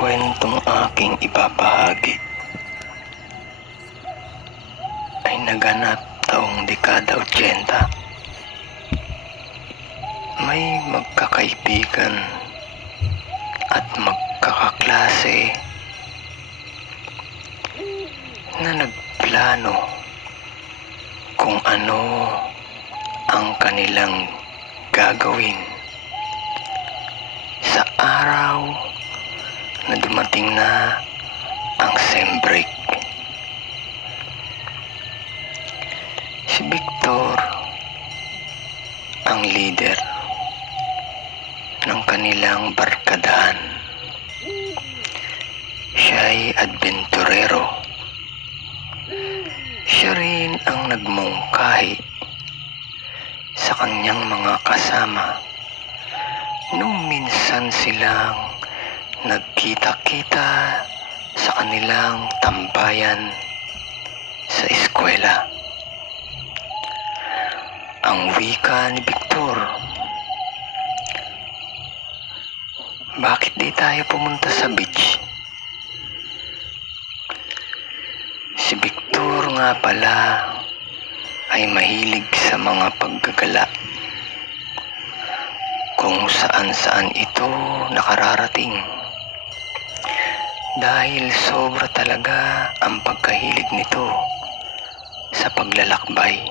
kwentong aking ibabahagi ay naganap taong dekada 80. May magkakaibigan at magkakaklase na nagplano kung ano ang kanilang gagawin sa araw na dumating na ang sem break. Si Victor ang leader ng kanilang barkadahan. Siya'y adventurero. Siya rin ang nagmungkahi sa kanyang mga kasama nung minsan silang nagkita-kita sa kanilang tambayan sa eskwela. Ang wika ni Victor, bakit di tayo pumunta sa beach? Si Victor nga pala ay mahilig sa mga paggagala. Kung saan-saan ito nakararating. Dahil sobra talaga ang pagkahilig nito sa paglalakbay.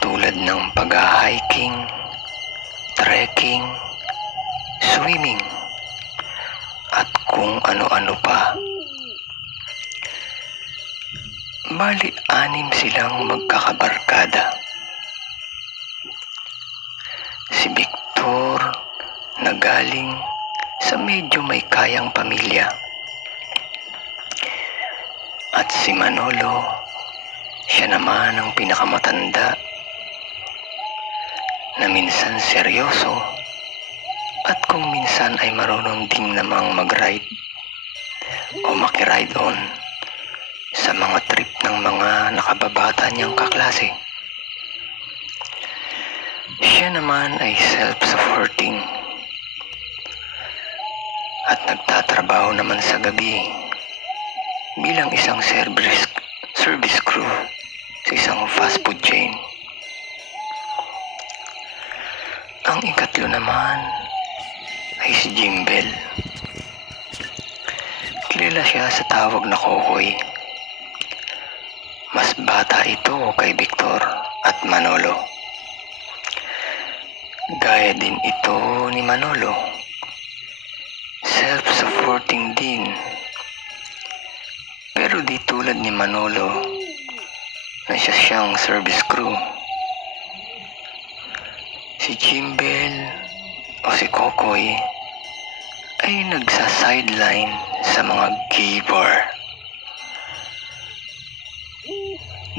Tulad ng pag-hiking, trekking, swimming, at kung ano-ano pa. Bali, 6 silang magkakabarkada. Si Victor na galing sa medyo may kayang pamilya. At si Manolo, siya naman ang pinakamatanda na minsan seryoso at kung minsan ay marunong din namang mag-ride o makiride on sa mga trip ng mga nakababata niyang kaklase. Siya naman ay self-supporting at nagtatrabaho naman sa gabi bilang isang service crew sa isang fast food chain. Ang ikatlo naman ay si Jimbel. Kilala siya sa tawag na Kokoy. Mas bata ito kay Victor at Manolo. Gaya din ito ni Manolo. Self-supporting din. Pero di tulad ni Manolo na siyang service crew. Si Jimbel o si Kokoy ay nagsa-sideline sa mga gay bar.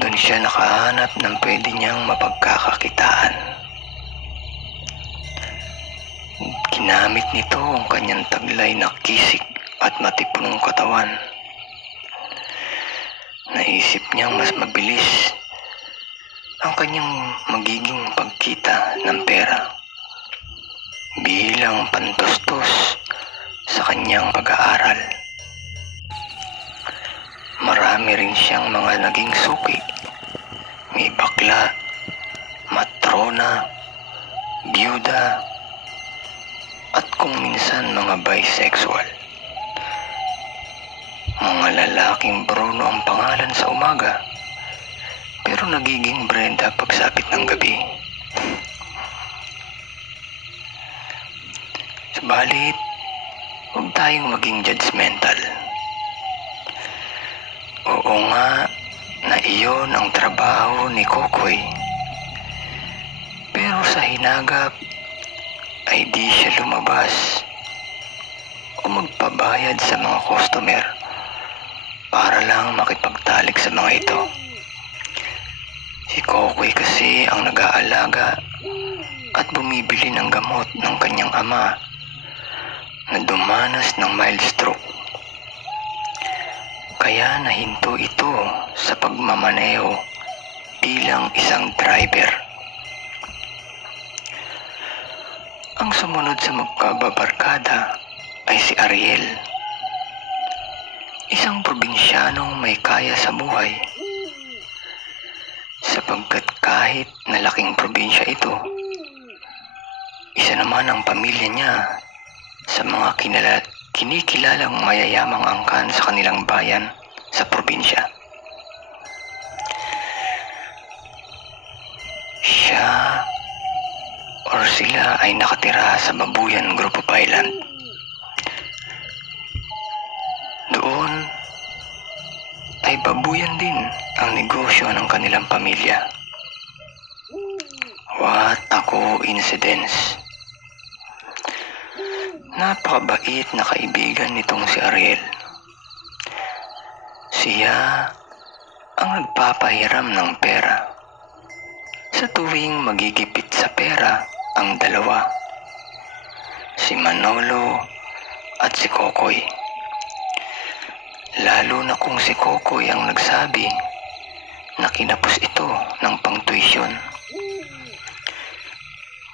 Doon siya nakahanap ng pwede niyang mapagkakakitaan. Ginamit nito ang kanyang taglay na kisik at matipunong katawan. Naisip niyang mas mabilis ang kanyang magiging pagkita ng pera bilang pantustos sa kanyang pag-aaral. Marami rin siyang mga naging suki. May bakla, matrona, byuda, at kung minsan mga bisexual. Mga lalaking Bruno ang pangalan sa umaga, pero nagiging Brenda pagsapit ng gabi. Subalit, huwag tayong maging judgmental. Oo nga na iyon ang trabaho ni Kokoy. Pero sa hinagap ay di siya lumabas o magpabayad sa mga customer para lang makipagtalik sa mga ito. Si Kokoy kasi ang nag-aalaga at bumibili ng gamot ng kanyang ama na dumanas ng mild stroke. Kaya nahinto ito sa pagmamaneho bilang isang driver. Ang sumunod sa magkababarkada ay si Ariel. Isang probinsyanong may kaya sa buhay. Sapagkat kahit na laking probinsya ito, isa naman ang pamilya niya sa mga kinikilalang mayayamang angkan sa kanilang bayan sa probinsya. Siya or sila ay nakatira sa Babuyan Group of Island. Doon ay babuyan din ang negosyo ng kanilang pamilya. What a coincidence! Napakabait na kaibigan nitong si Ariel. Siya ang nagpapahiram ng pera sa tuwing magigipit sa pera ang dalawa, si Manolo at si Kokoy. Lalo na kung si Kokoy ang nagsabi na kinapos ito ng pang-tuition.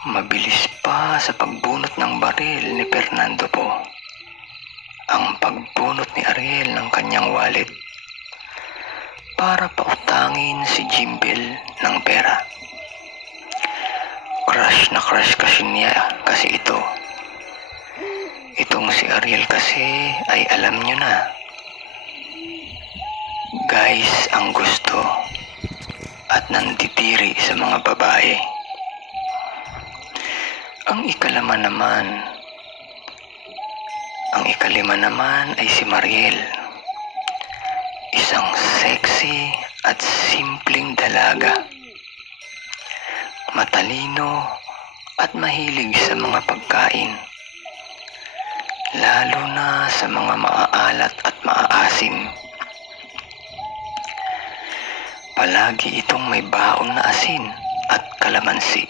Mabilis pa sa pagbunot ng baril ni Fernando po ang pagbunot ni Ariel ng kanyang wallet para pautangin si Jimbel ng pera. Crush na crush kasi niya kasi ito. Itong si Ariel kasi ay alam nyo na. Guys ang gusto at nanditiri sa mga babae. Ang ikalima naman ay si Mariel. Isang sexy at simpleng dalaga. Matalino at mahilig sa mga pagkain. Lalo na sa mga maaalat at maaasim. Palagi itong may baon na asin at kalamansi.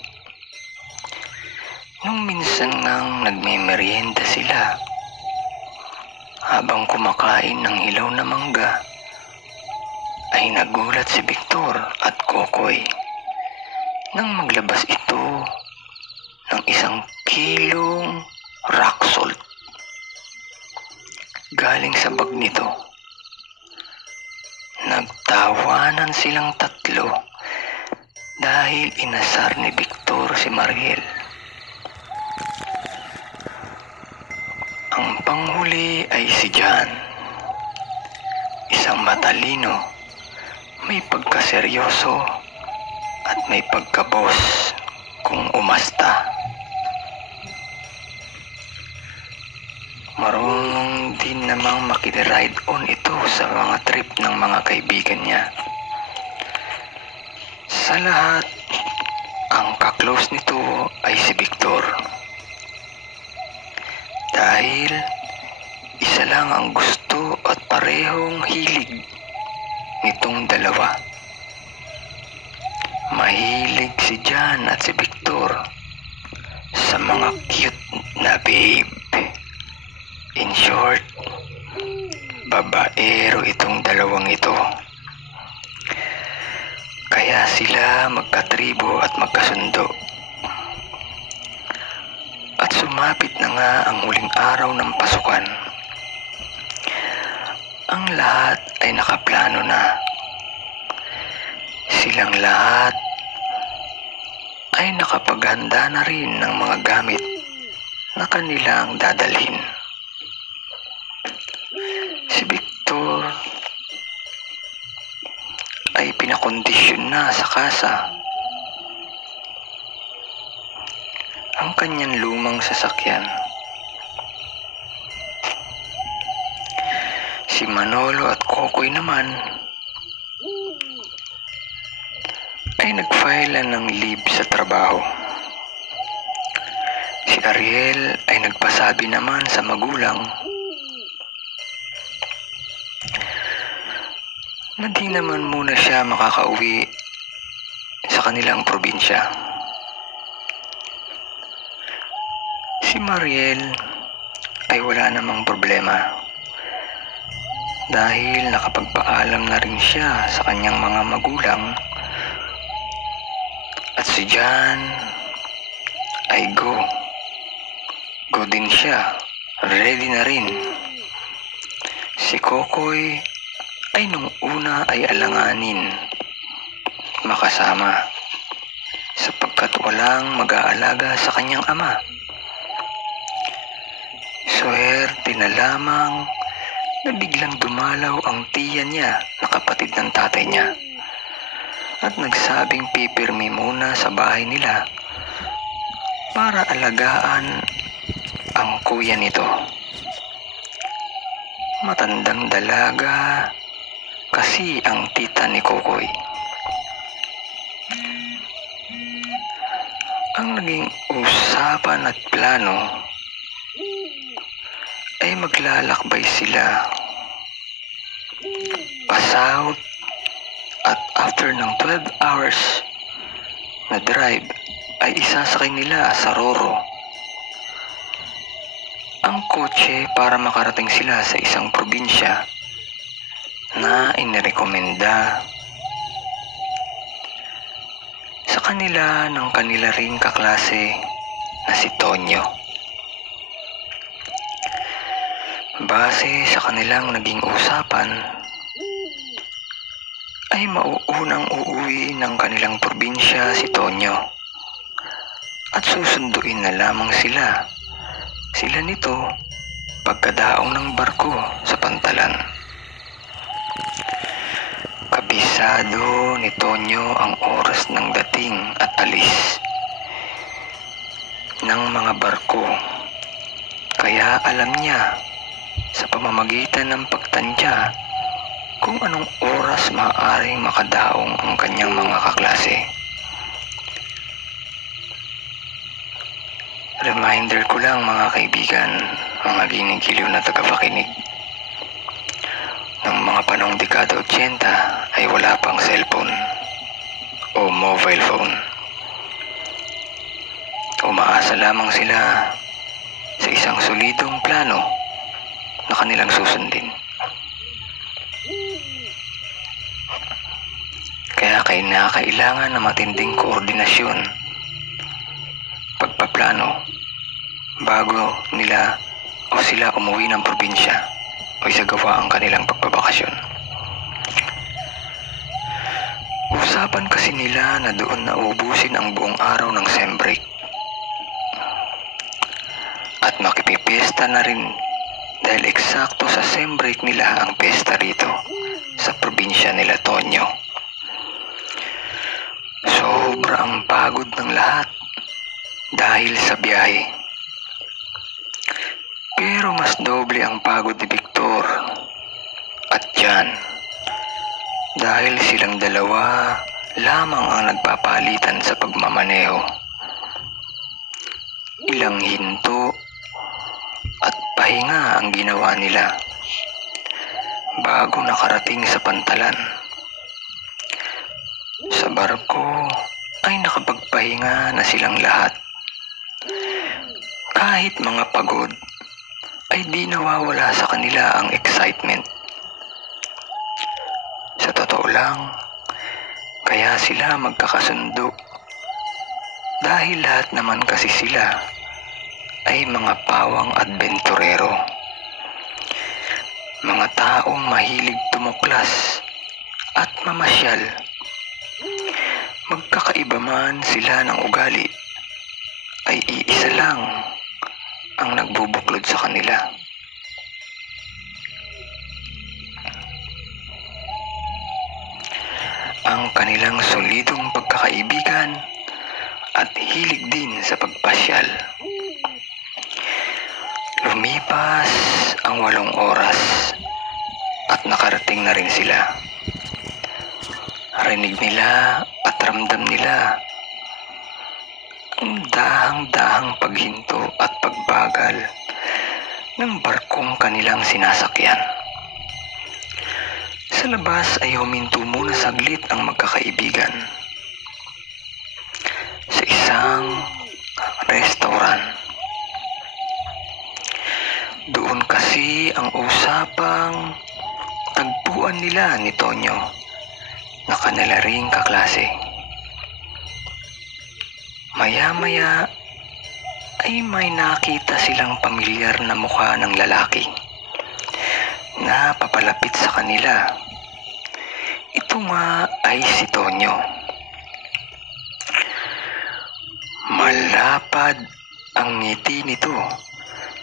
Nung minsan ngang nagmemeryenda sila, habang kumakain ng hilaw na mangga, ay nagulat si Victor at Kokoy nang maglabas ito ng 1 kilong rock salt galing sa bag nito. Nagtawanan silang tatlo dahil inasar ni Victor si Mariel. Ang panghuli ay si John. Isang matalino, may pagkaseryoso at may pagkabos kung umasta. Marunong din namang makiride on ito sa mga trip ng mga kaibigan niya. Sa lahat, ang kaklose nito ay si Victor. Dahil isa lang ang gusto at parehong hilig nitong dalawa. Mahilig si John at si Victor sa mga cute na babe. In short, babaero itong dalawang ito. Kaya sila magkatribo at magkasundo. At sumapit na nga ang huling araw ng pasukan. Ang lahat ay nakaplano na. Silang lahat ay nakapaghanda na rin ng mga gamit na kanilang dadalhin. Si Victor ay pinakondisyon na sa kasa ang kanyang lumang sasakyan. Si Manolo at Kokoy naman ay nag-file ng leave sa trabaho. Si Ariel ay nagpasabi naman sa magulang na di naman muna siya makakauwi sa kanilang probinsya. Si Mariel ay wala namang problema dahil nakapagpaalam na rin siya sa kanyang mga magulang, at si John ay go din siya ready na rin. Si Kokoy ay nung una ay alanganin makasama sapagkat walang mag-aalaga sa kanyang ama. Swerte na lamang na biglang dumalaw ang tiya niya na kapatid ng tatay niya at nagsabing pipirmi muna sa bahay nila para alagaan ang kuya nito. Matandang dalaga kasi ang tita ni Kokoy. Ang naging usapan at plano ay maglalakbay sila pa-south at after ng 12 hours na drive ay isasakay nila sa Roro ang kotse para makarating sila sa isang probinsya na inirekomenda sa kanila ng kanila ring kaklase na si Tonyo. Base sa kanilang naging usapan, ay mauunang uuwi ng kanilang probinsya si Tonyo at susunduin na lamang sila nito pagkadaong ng barko sa pantalan. Kabisado ni Tonyo ang oras ng dating at alis ng mga barko, kaya alam niya sa pamamagitan ng pagtansya kung anong oras maaaring makadaong ang kanyang mga kaklase. Reminder ko lang mga kaibigan, mga ginigiliw na tagapakinig. Ng mga panahong dekada 80 ay wala pang cellphone o mobile phone. Umaasa lamang sila sa isang solidong plano na kanilang susundin. Kaya kailangan na matinding koordinasyon pagpaplano bago nila o sila umuwi ng probinsya o isagawa ang kanilang pagbabakasyon. Usapan kasi nila na doon na ubusin ang buong araw ng sem break at makipipiesta na rin dahil eksakto sa sem break nila ang pesta rito sa probinsya nila Tonyo. Sobra ang pagod ng lahat dahil sa biyahe. Pero mas doble ang pagod ni Victor at Jan dahil silang dalawa lamang ang nagpapalitan sa pagmamaneho. Ilang hinto at pahinga ang ginawa nila bago nakarating sa pantalan. Sa barko ay nakapagpahinga na silang lahat. Kahit mga pagod ay di nawawala sa kanila ang excitement. Sa totoo lang, kaya sila magkakasundo dahil lahat naman kasi sila ay mga pawang adventurero. Mga taong mahilig tumuklas at mamasyal. Magkakaiba man sila ng ugali, ay iisa lang ang nagbubuklod sa kanila. Ang kanilang solidong pagkakaibigan at hilig din sa pagpasyal. Lumipas ang 8 oras at nakarating na rin sila. Rinig nila at ramdam nila ang dahang-dahang paghinto at pagbagal ng barkong kanilang sinasakyan. Sa labas ay huminto muna saglit ang magkakaibigan sa isang restaurant. Doon kasi ang usapang tagpuan nila ni Tonyo na kanila ring kaklase. Maya-maya ay may nakita silang pamilyar na mukha ng lalaki na papalapit sa kanila. Ito nga ay si Tonyo. Malapad ang ngiti nito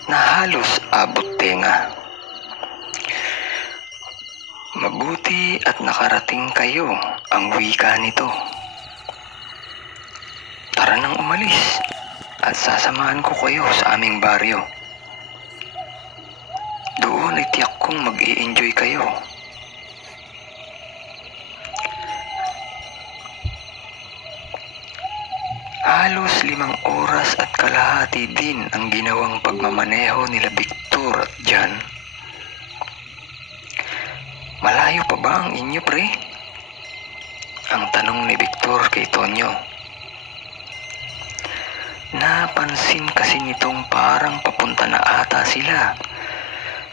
na halos abot tenga. Mabuti at nakarating kayo, ang wika nito. Tara nang umalis at sasamahan ko kayo sa aming baryo. Doon ay tiyak kong mag-i-enjoy kayo. Halos 5 oras at kalahati din ang ginawang pagmamaneho nila Victor at Jan. Malayo pa ba ang inyo, pre? Ang tanong ni Victor kay Tonyo. Napansin kasi nitong parang papunta na ata sila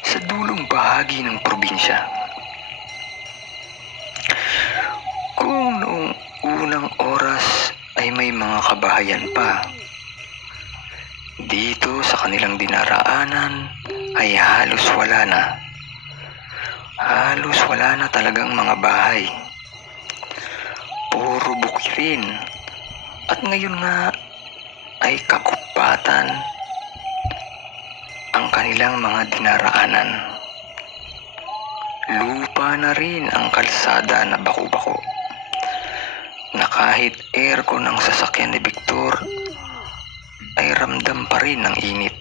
sa dulong bahagi ng probinsya. Kung noong unang oras ay may mga kabahayan pa, dito sa kanilang dinaraanan ay halos wala na. Halos wala na talagang mga bahay. Puro bukirin. At ngayon nga ay kakupatan ang kanilang mga dinaraanan. Lupa na rin ang kalsada na bako-bako, na kahit aircon ang sasakyan ni Victor ay ramdam pa rin ang init.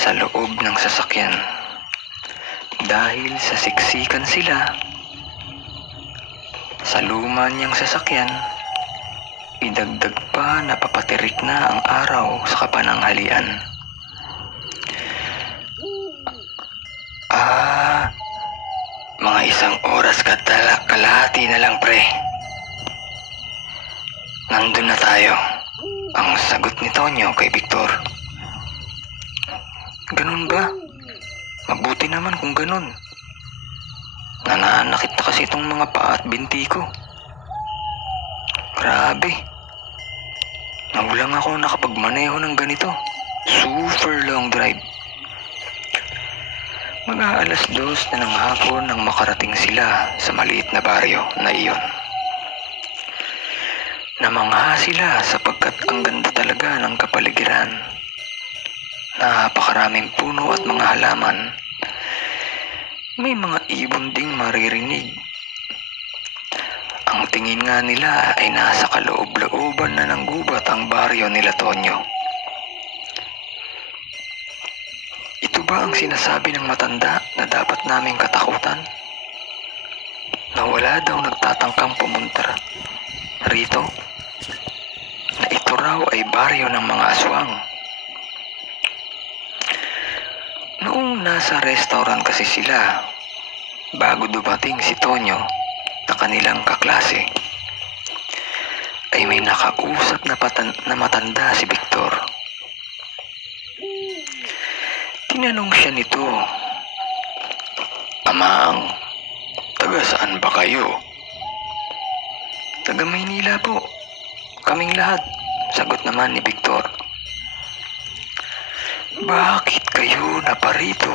Sa loob ng sasakyan, dahil sa siksikan sila, sa luma niyang sasakyan, idagdag pa na papatirik na ang araw sa kapananghalian. Mga 1 oras kalahati na lang, pre. Nandun na tayo, ang sagot ni Tonyo kay Victor. Ganun ba? Mabuti naman kung ganun. Nananakit na kasi itong mga paa at binti ko. Grabe. Nagulang ako nakapagmaneho ng ganito. Super long drive. Mag-aalas 2 na ng hapon nang makarating sila sa maliit na baryo na iyon. Namangha sila sapagkat ang ganda talaga ng kapaligiran. Napakaraming puno at mga halaman. May mga ibon ding maririnig. Ang tingin nga nila ay nasa kaloob-looban na ng gubat ang baryo nila Tonyo. Ito ba ang sinasabi ng matanda na dapat naming katakutan? Na wala daw nagtatangkang pumunta rito? Na ito raw ay baryo ng mga aswang? Noong nasa restaurant kasi sila, bago dumating si Tonyo na kanilang kaklase, ay may nakausap na matanda si Victor. Tinanong siya nito, "Amang, taga saan ba kayo?" "Taga Maynila po, kaming lahat," sagot naman ni Victor. "Bakit kayo naparito?"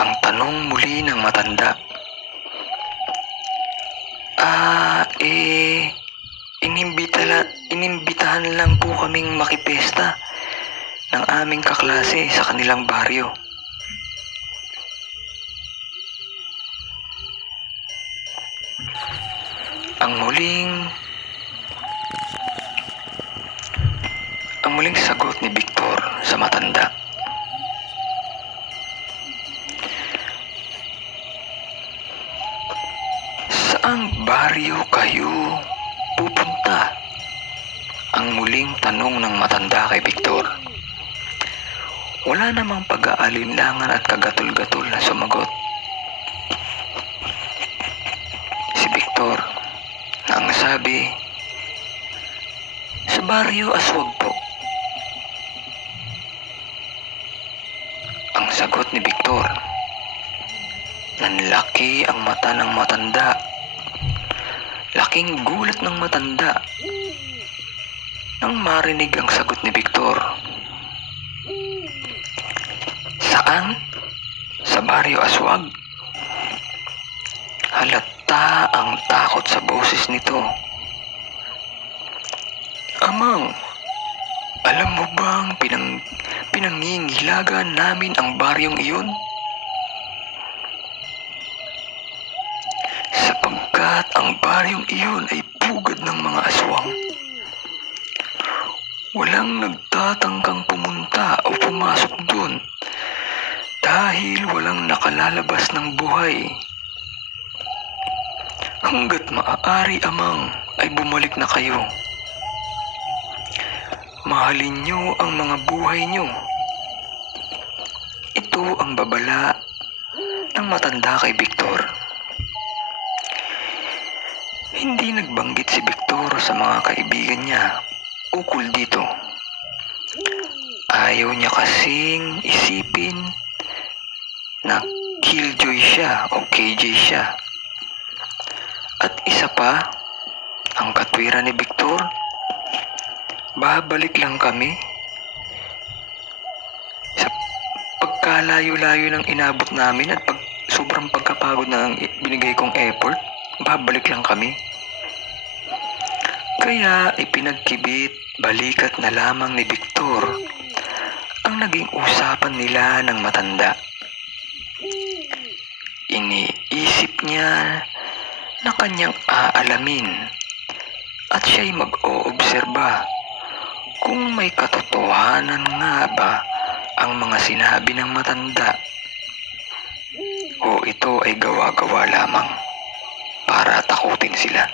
Ang tanong muli ng matanda. Inimbitahan lang po kaming makipesta ng aming kaklase sa kanilang baryo." Ang muling sagot ni Victor sa matanda. "Saang baryo kayo pupunta?" Ang muling tanong ng matanda kay Victor. Wala namang pag-aalinlangan at kagatul-gatul na sumagot si Victor, na ang sabi, "Sa baryo Aswag po." Ang sagot ni Victor. Nanlaki ang mata ng matanda. Laking gulat ng matanda nang marinig ang sagot ni Victor. Saan? Sa Baryo Aswag? Halata ang takot sa boses nito. Amang, alam mo bang pinangingilagan namin ang baryong iyon? Sapagkat ang baryong iyon ay pugad ng mga aswang. Walang nagtatangkang pumunta o pumasok doon dahil walang nakalalabas ng buhay. Hanggat maaari, Amang, ay bumalik na kayo. Mahalin niyo ang mga buhay niyo. Ito ang babala ng matanda kay Victor. Hindi nagbanggit si Victor sa mga kaibigan niya ukol dito. Ayaw niya kasing isipin na killjoy siya o KJ siya. At isa pa, ang katwiran ni Victor, babalik lang kami. Sa pagkalayo-layo ng inabot namin at sobrang pagkapagod na binigay kong effort, babalik lang kami. Kaya ipinagkibit balikat na lamang ni Victor ang naging usapan nila ng matanda. Iniisip niya na kanyang aalamin at siya'y mag-oobserba kung may katotohanan nga ba ang mga sinabi ng matanda o ito ay gawa-gawa lamang para takutin sila.